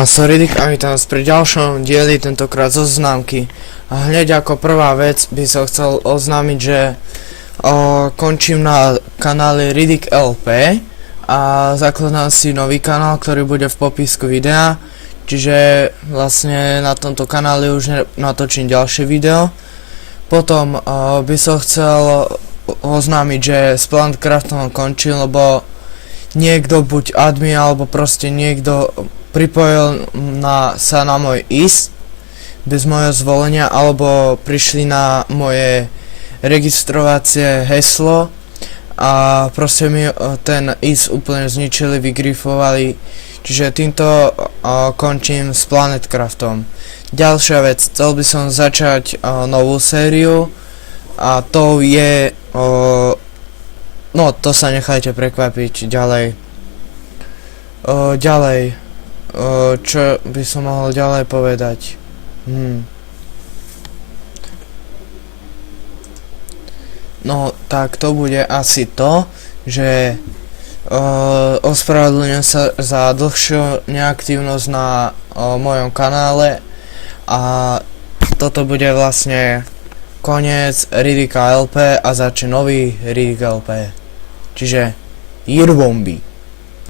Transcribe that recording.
Soridik a vítam vás pri ďalšom dieli, tentokrát zo známky. A hneď ako prvá vec by som chcel oznámiť, že končím na kanáli Riddick LP a zakladám si nový kanál, ktorý bude v popisku videa. Čiže vlastne na tomto kanáli už natočím ďalšie video. Potom by som chcel oznámiť, že s Plantcraftom končil, lebo niekto buď admin alebo proste niekto pripojil sa na môj IS bez môjho zvolenia, alebo prišli na moje registrovacie heslo a proste mi ten IS úplne zničili, vygrifovali, čiže týmto končím s Planetcraftom. Ďalšia vec, chcel by som začať novú sériu a to je no to sa nechajte prekvapiť ďalej. Čo by som mohol ďalej povedať? No tak to bude asi to, že ospravedlňujem sa za dlhšiu neaktívnosť na mojom kanále a toto bude vlastne koniec Riddicka LP a začne nový Riddick LP. Čiže Yearbomby.